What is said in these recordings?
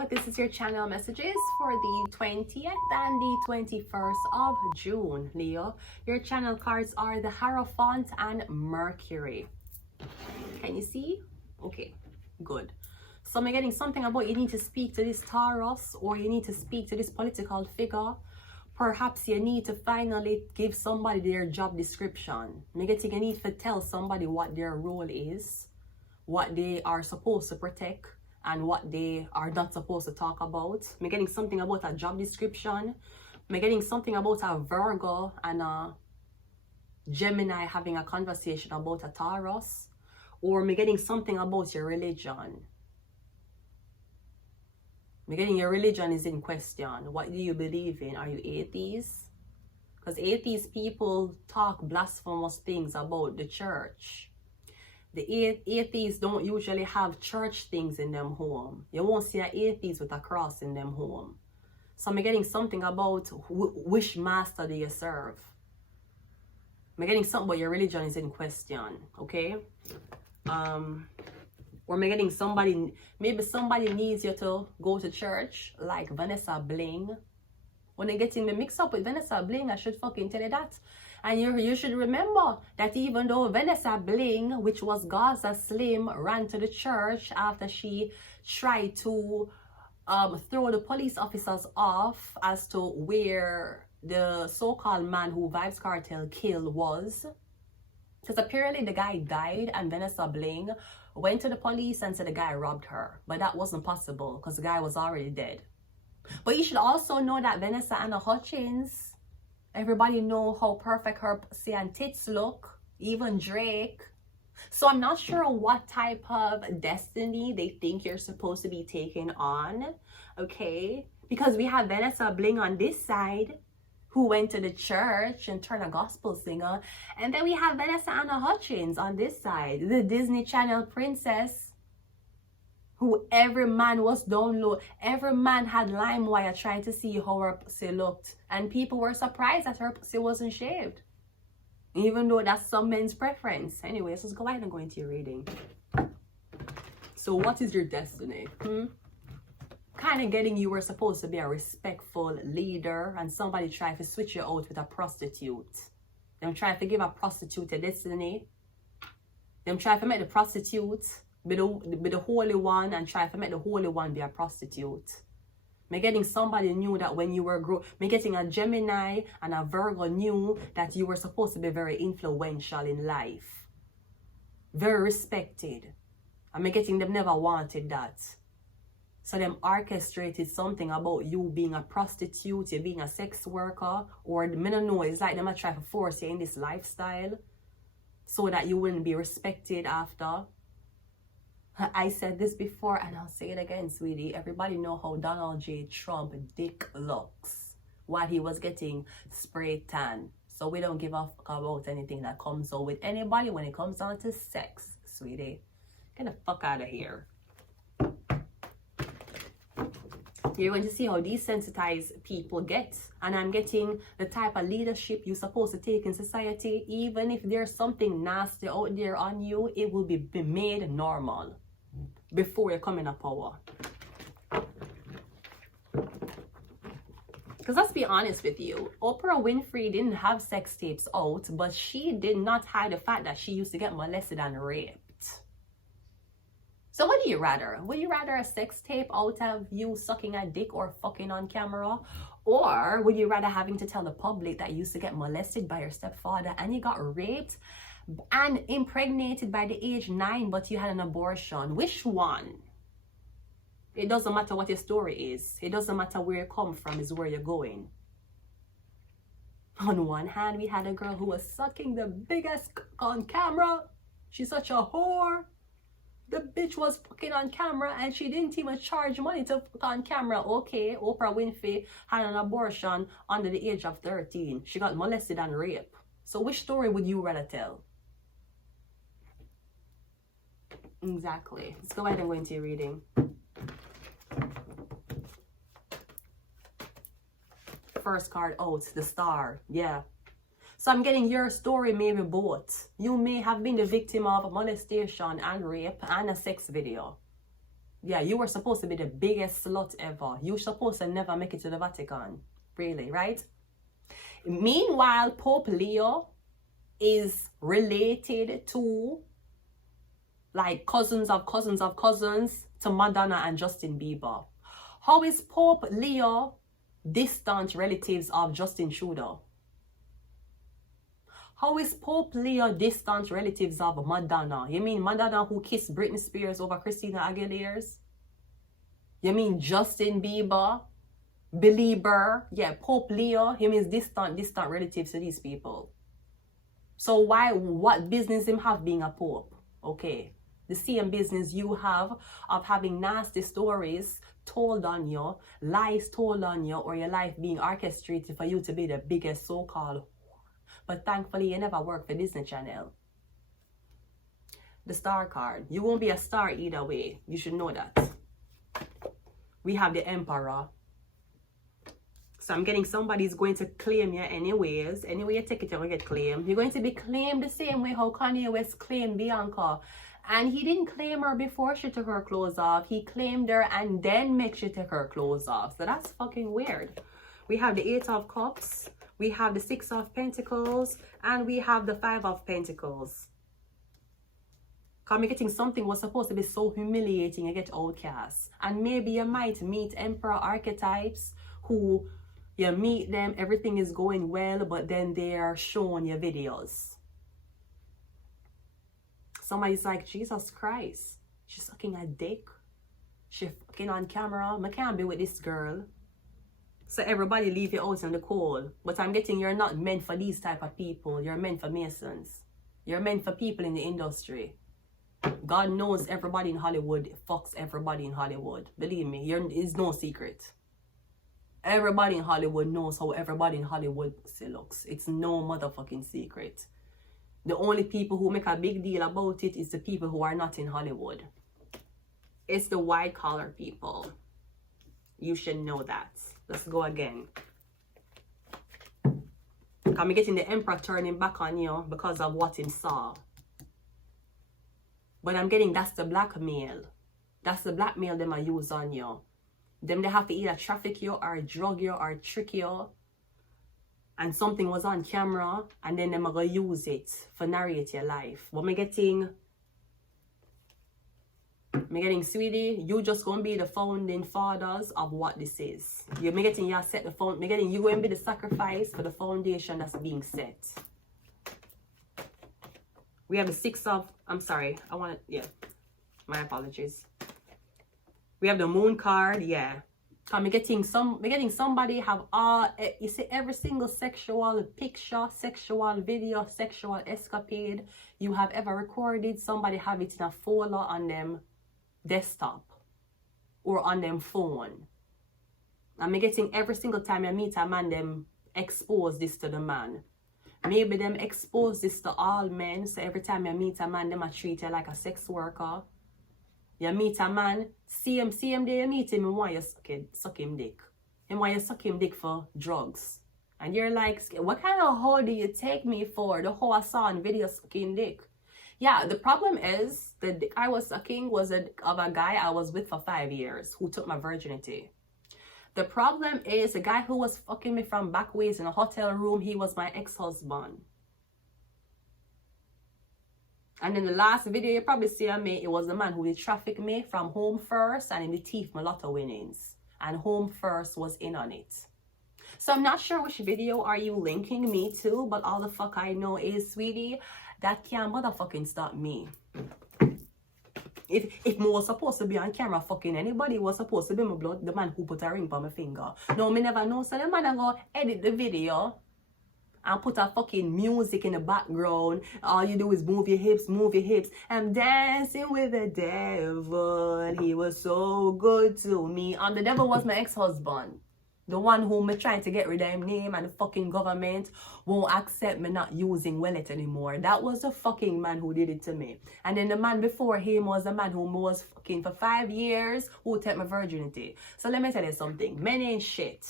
Hello, this is your channel messages for the 20th and the 21st of June, Leo. Your channel cards are the Hierophant and Mercury. Can you see? Okay, good. So I'm getting something about you need to speak to this Taurus, or you need to speak to this political figure. Perhaps you need to finally give somebody their job description. I'm getting you need to tell somebody what their role is, what they are supposed to protect, and what they are not supposed to talk about. I'm getting something about a job description. I'm getting something about a Virgo and a Gemini having a conversation about a Taurus. Or I'm getting something about your religion. I'm getting your religion is in question. What do you believe in? Are you atheist? Because atheist people talk blasphemous things about the church. The atheists don't usually have church things in them home. You won't see an atheist with a cross in them home. So I'm getting something about which master do you serve. I'm getting something about your religion is in question, okay? Or I'm getting somebody, maybe somebody needs you to go to church, like Vanessa Bling. When you're getting me mixed up with Vanessa Bling, I should fucking tell you that. And you should remember that even though Vanessa Bling, which was Gaza Slim, ran to the church after she tried to throw the police officers off as to where the so-called man who Vybz Kartel killed was. Because apparently the guy died and Vanessa Bling went to the police and said the guy robbed her. But that wasn't possible because the guy was already dead. But you should also know that Vanessa Anna Hutchins, everybody know how perfect her pussy and tits look, even Drake. So I'm not sure what type of destiny they think you're supposed to be taking on, okay? Because we have Vanessa Bling on this side, who went to the church and turned a gospel singer. And then we have Vanessa Anna Hutchins on this side, the Disney Channel princess, who every man was download. Every man had LimeWire trying to see how her pussy looked. And people were surprised that her pussy wasn't shaved. Even though that's some men's preference. Anyways, let's go ahead and go into your reading. So what is your destiny? Kind of getting you were supposed to be a respectful leader, and somebody tried to switch you out with a prostitute. Them trying to give a prostitute a destiny. Them trying to make the prostitute be the holy one and try to make the holy one be a prostitute. Me getting somebody knew that when you were me getting a Gemini and a Virgo knew that you were supposed to be very influential in life. Very respected. And me getting them never wanted that. So them orchestrated something about you being a prostitute, you being a sex worker, or me don't know, it's like them are trying to force you in this lifestyle so that you wouldn't be respected after. I said this before and I'll say it again, sweetie. Everybody know how Donald J. Trump dick looks while he was getting spray tan. So we don't give a fuck about anything that comes out with anybody when it comes down to sex, sweetie. Get the fuck out of here. You're going to see how desensitized people get. And I'm getting the type of leadership you're supposed to take in society. Even if there's something nasty out there on you, it will be made normal before you come in a power. Because let's be honest with you, Oprah Winfrey didn't have sex tapes out, but she did not hide the fact that she used to get molested and raped. So what do you rather? Would you rather a sex tape out of you sucking a dick or fucking on camera? Or would you rather having to tell the public that you used to get molested by your stepfather and you got raped and impregnated by the age 9 but you had an abortion? Which one? It doesn't matter what your story is. It doesn't matter where you come from, is where you're going. On one hand, we had a girl who was sucking the biggest on camera. She's such a whore. The bitch was fucking on camera and she didn't even charge money to fuck on camera. Okay, Oprah Winfrey had an abortion under the age of 13. She got molested and raped. So which story would you rather tell? Exactly. Let's go ahead and go into your reading. First card out, the Star. Yeah. So I'm getting your story, maybe both. You may have been the victim of molestation and rape and a sex video. Yeah, you were supposed to be the biggest slut ever. You were supposed to never make it to the Vatican. Really, right? Meanwhile, Pope Leo is related to like cousins of cousins of cousins to Madonna and Justin Bieber. How is Pope Leo distant relatives of Justin Trudeau? How is Pope Leo distant relatives of Madonna? You mean Madonna who kissed Britney Spears over Christina Aguilera's? You mean Justin Bieber? Belieber? Yeah, Pope Leo, he means distant relatives to these people. So what business him have being a pope? Okay. The same business you have of having nasty stories told on you, lies told on you, or your life being orchestrated for you to be the biggest so-called. But thankfully, you never work for Disney Channel. The star card. You won't be a star either way. You should know that. We have the Emperor. So I'm getting somebody's going to claim you anyways. Anyway you take it, you're going to get claimed. You're going to be claimed the same way how Kanye West claimed Bianca. And he didn't claim her before she took her clothes off. He claimed her and then make she take her clothes off. So that's fucking weird. We have the 8 of Cups. We have the 6 of Pentacles. And we have the 5 of Pentacles. Because getting something was supposed to be so humiliating, you get outcast. And maybe you might meet Emperor archetypes who you meet them, everything is going well, but then they are showing your videos. Somebody's like, Jesus Christ, she's sucking a dick. She's fucking on camera. I can't be with this girl. So everybody leave you out in the cold. But I'm getting you're not meant for these type of people. You're meant for Masons. You're meant for people in the industry. God knows everybody in Hollywood fucks everybody in Hollywood. Believe me, it's no secret. Everybody in Hollywood knows how everybody in Hollywood looks. It's no motherfucking secret. The only people who make a big deal about it is the people who are not in Hollywood. It's the white collar people. You should know that. Let's go again. I'm getting the Emperor turning back on you because of what he saw. But I'm getting that's the blackmail. That's the blackmail them I use on you. Them they have to either traffic you or drug you or trick you. And something was on camera and then them are going to use it for narrate your life. What I'm getting, sweetie, you just going to be the founding fathers of what this is. You're getting you set the found. You going to be the sacrifice for the foundation that's being set. We have the 6 of, my apologies. We have the Moon card, yeah. I'm getting somebody have you see every single sexual picture, sexual video, sexual escapade you have ever recorded, somebody have it in a folder on them desktop or on them phone. I'm getting every single time I meet a man, them expose this to the man. Maybe them expose this to all men, so every time you meet a man, them a treat you like a sex worker. You meet a man, see him there, you meet him, and want you suck him dick. And want you suck him dick for drugs. And you're like, what kind of hoe do you take me for? The hoe I saw in video sucking dick. Yeah, the problem is, the dick I was sucking was of a guy I was with for 5 years who took my virginity. The problem is the guy who was fucking me from back ways in a hotel room, he was my ex-husband. And in the last video you probably see on me, it was the man who did traffic me from Home First and in the thief my lotto winnings. And Home First was in on it. So I'm not sure which video are you linking me to, but all the fuck I know is, sweetie, that can't motherfucking stop me. If me was supposed to be on camera fucking anybody, was supposed to be my blood, the man who put a ring on my finger. No, me never know. So the man go edit the video and put a fucking music in the background. All you do is move your hips, move your hips. I'm dancing with the devil. He was so good to me. And the devil was my ex-husband. The one who me trying to get rid of him name, and the fucking government won't accept me not using Wallet anymore. That was the fucking man who did it to me. And then the man before him was the man who was fucking for 5 years who took my virginity. So let me tell you something. Men ain't shit.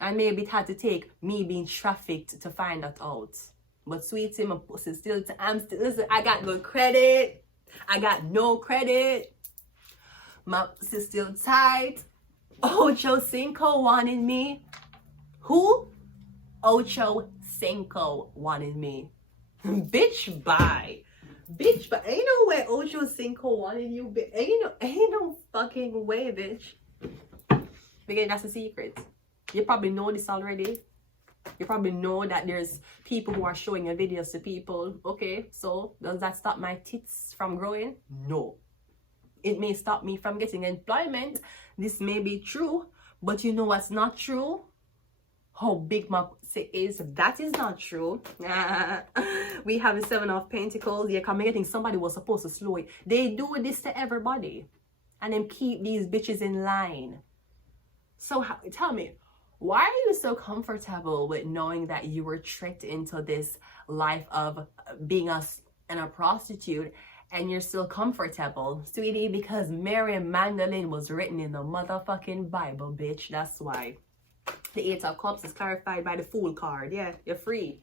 And maybe it had to take me being trafficked to find that out. But sweetie, my pussy still, listen, I got no credit. I got no credit. My pussy still tight. Ocho Cinco wanted me. Who? Ocho Cinco wanted me. Bitch, bye. Bitch, but ain't no way Ocho Cinco wanted you. Ain't no fucking way, bitch. Because that's a secret. You probably know this already. You probably know that there's people who are showing your videos to people. Okay, so does that stop my tits from growing? No. It may stop me from getting employment. This may be true, but you know what's not true? How big my pussy is. That is not true. We have the Seven of Pentacles. Yeah, I'm getting somebody was supposed to slow it. They do this to everybody. And then keep these bitches in line. So tell me, why are you so comfortable with knowing that you were tricked into this life of being a prostitute and you're still comfortable? Sweetie, because Mary Magdalene was written in the motherfucking Bible, bitch. That's why. The Eight of Cups is clarified by the Fool card. Yeah, you're free.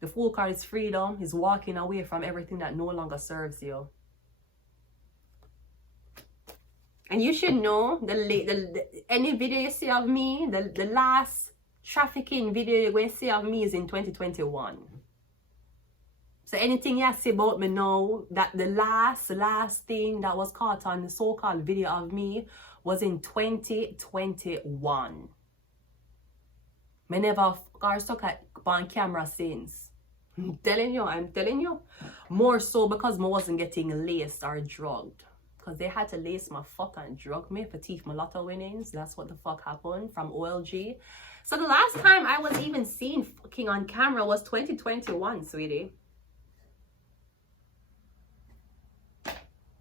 The Fool card is freedom. Is walking away from everything that no longer serves you. And you should know, any video you see of me, the last trafficking video you're going to see of me is in 2021. So anything you see about me now, that the last thing that was caught on the so-called video of me was in 2021. I never got stuck on camera since. I'm telling you. More so because I wasn't getting laced or drugged. Because they had to lace my fuck and drug me for teeth my lotto winnings. That's what the fuck happened from OLG. So the last time I was even seen fucking on camera was 2021, sweetie.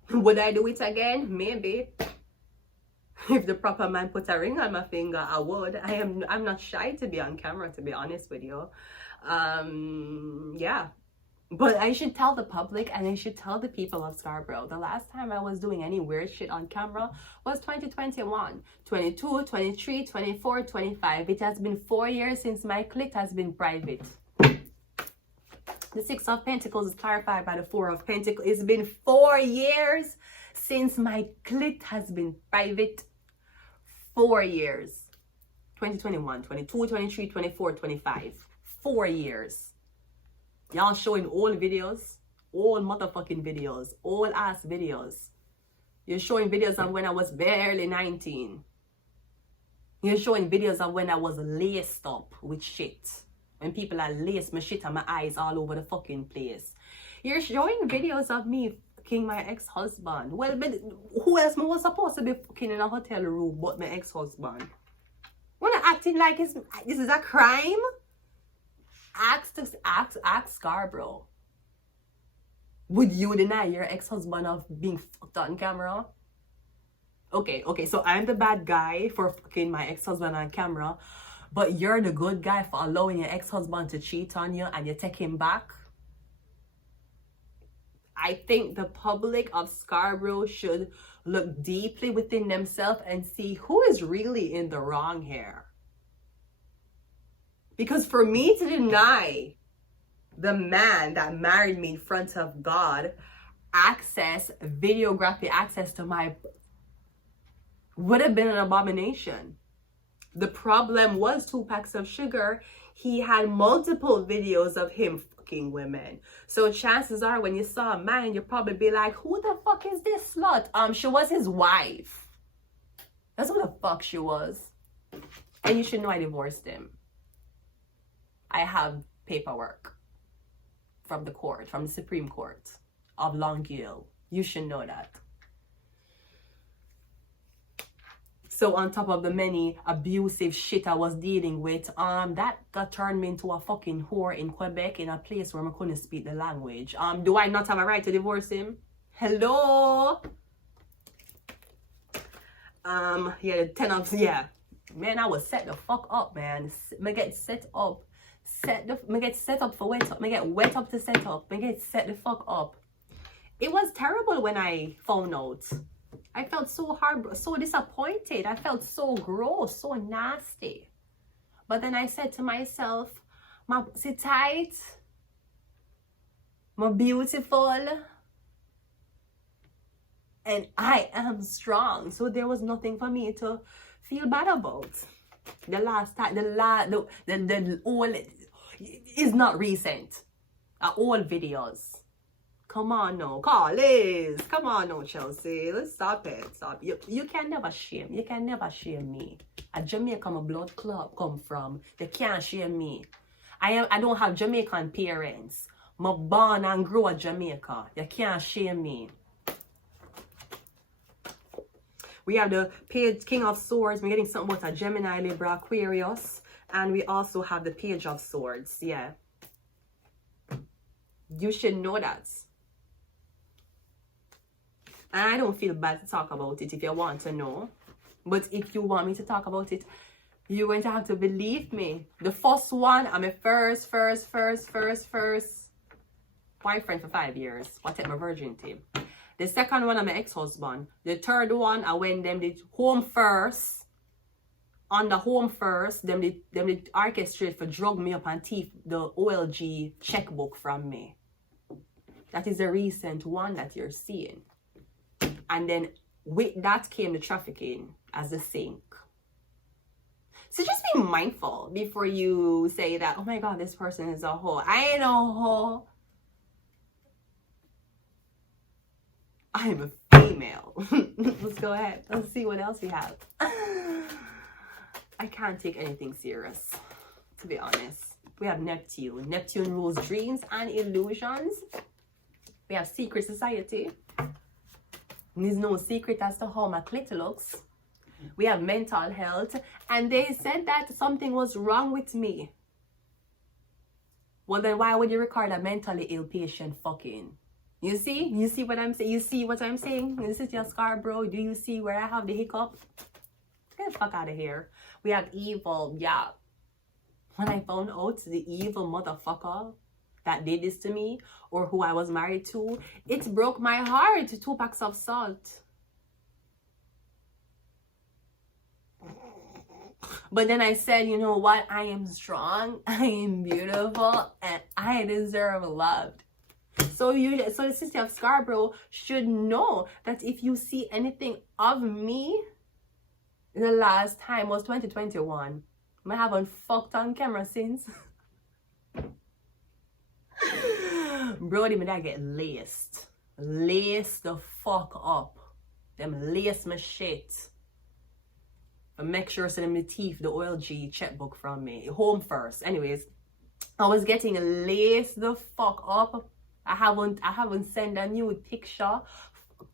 Would I do it again? Maybe. If the proper man put a ring on my finger, I would. I'm not shy to be on camera, to be honest with you. Yeah. But I should tell the public and I should tell the people of Scarborough. The last time I was doing any weird shit on camera was 2021. 22, 23, 24, 25. It has been 4 years since my clit has been private. The Six of Pentacles is clarified by the Four of Pentacles. It's been 4 years since my clit has been private. 4 years. 2021, 22, 23, 24, 25. 4 years. Y'all showing old videos. Old motherfucking videos. Old ass videos. You're showing videos of when I was barely 19. You're showing videos of when I was laced up with shit. When people are laced my shit on my eyes all over the fucking place. You're showing videos of me fucking my ex-husband. Well, but who else was supposed to be fucking in a hotel room but my ex-husband? Wanna acting like this is a crime? Ask Scarborough. Would you deny your ex-husband of being fucked on camera? Okay, so I'm the bad guy for fucking my ex-husband on camera, but you're the good guy for allowing your ex-husband to cheat on you and you take him back? I think the public of Scarborough should look deeply within themselves and see who is really in the wrong here. Because for me to deny the man that married me in front of God videography access to my would have been an abomination. The problem was 2 packs of sugar. He had multiple videos of him fucking women. So chances are when you saw a man, you'd probably be like, who the fuck is this slut? She was his wife. That's what the fuck she was. And you should know I divorced him. I have paperwork from the court, from the Supreme Court of Longueuil. You should know that. So on top of the many abusive shit I was dealing with, that turned me into a fucking whore in Quebec, in a place where I couldn't speak the language. Do I not have a right to divorce him? Hello? Yeah, the 10 of, yeah. Man, I was set the fuck up, man. I get set up. I get set up for wet up. I get wet up to set up. I get set the fuck up. It was terrible when I found out. I felt so so disappointed. I felt so gross, so nasty. But then I said to myself, my pussy tight, my beautiful. And I am strong. So there was nothing for me to feel bad about. The last time, the old, is not recent. Old videos. Come on now, Carlis. Come on now, Chelsea. Let's stop it. Stop. You can never shame. You can never shame me. A Jamaica, my blood club come from. You can't shame me. I don't have Jamaican parents. I'm born and grew in Jamaica. You can't shame me. We have the page King of Swords. We're getting something about a Gemini, Libra, Aquarius. And we also have the Page of Swords. Yeah. You should know that. And I don't feel bad to talk about it if you want to know. But if you want me to talk about it, you're going to have to believe me. The first one, I'm a first boyfriend for 5 years. I take my virginity. The second one, I'm an ex-husband. The third one, I went them did home first. On the home first, them did orchestrate for drug me up and thief the OLG checkbook from me. That is a recent one that you're seeing. And then with that came the trafficking as a sink. So just be mindful before you say that, oh my God, this person is a hoe. I ain't a hoe. I'm a female. Let's go ahead. Let's see what else we have. I can't take anything serious, to be honest. We have Neptune. Neptune rules dreams and illusions. We have Secret Society. There's no secret as to how my clit looks. We have mental health. And they said that something was wrong with me. Well, then why would you record a mentally ill patient fucking? You see? You see what I'm saying? You see what I'm saying? In the city of Scarborough, do you see where I have the hiccup? Get the fuck out of here. We have evil. Yeah. When I found out the evil motherfucker that did this to me, or who I was married to, it broke my heart. 2 packs of salt. But then I said, you know what? I am strong, I am beautiful, and I deserve love. So the city of Scarborough should know that if you see anything of me, the last time was 2021. I haven't fucked on camera since. Brody, me that get laced. Laced the fuck up. Them lace my shit. But make sure so them thief the OLG checkbook from me. Home first. Anyways, I was getting laced the fuck up. I haven't sent a new picture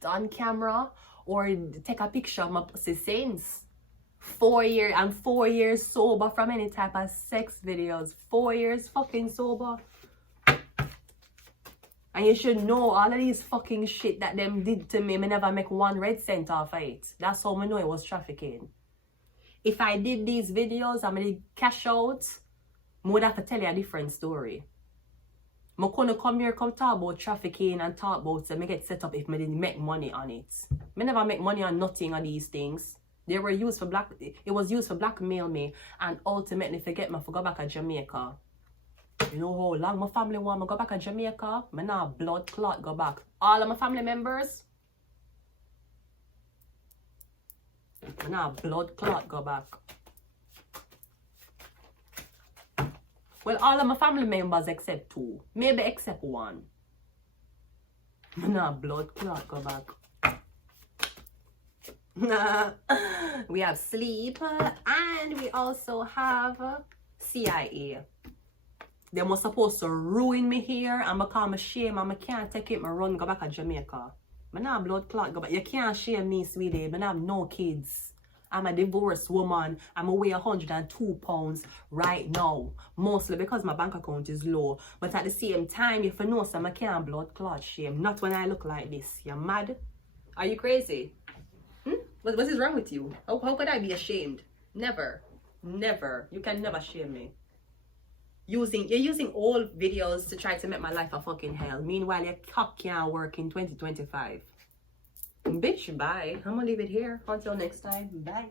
on camera or take a picture of my pussy since 4 years. I'm 4 years sober from any type of sex videos. 4 years fucking sober. And you should know all of these fucking shit that them did to me. Me never make 1 red cent off of it. That's how I know it was trafficking. If I did these videos and I did cash out, I would have to tell you a different story. I couldn't come here come talk about trafficking and talk about so I get set up if I didn't make money on it. I never make money on nothing on these things. They were used for it was used for blackmail me and ultimately forget me for go back to Jamaica. You know how long my family want me go back to Jamaica? I now blood clot go back. All of my family members, I now blood clot go back. Well, all of my family members except 2. Maybe except 1. I now blood clot go back. We have sleep and we also have CIA. They were supposed to ruin me here and I call me shame and I can't take it, I run go back to Jamaica. I not blood clot go back. You can't shame me, sweetie. I have no kids. I'm a divorced woman. I'm weigh 102 pounds right now. Mostly because my bank account is low. But at the same time, if you know some I can't blood clot shame. Not when I look like this. You're mad? Are you crazy? What is wrong with you? How could I be ashamed? Never. Never. You can never shame me. You're using old videos to try to make my life a fucking hell. Meanwhile, your cock can't work in 2025. Bitch, bye. I'm gonna leave it here. Until next time. Bye.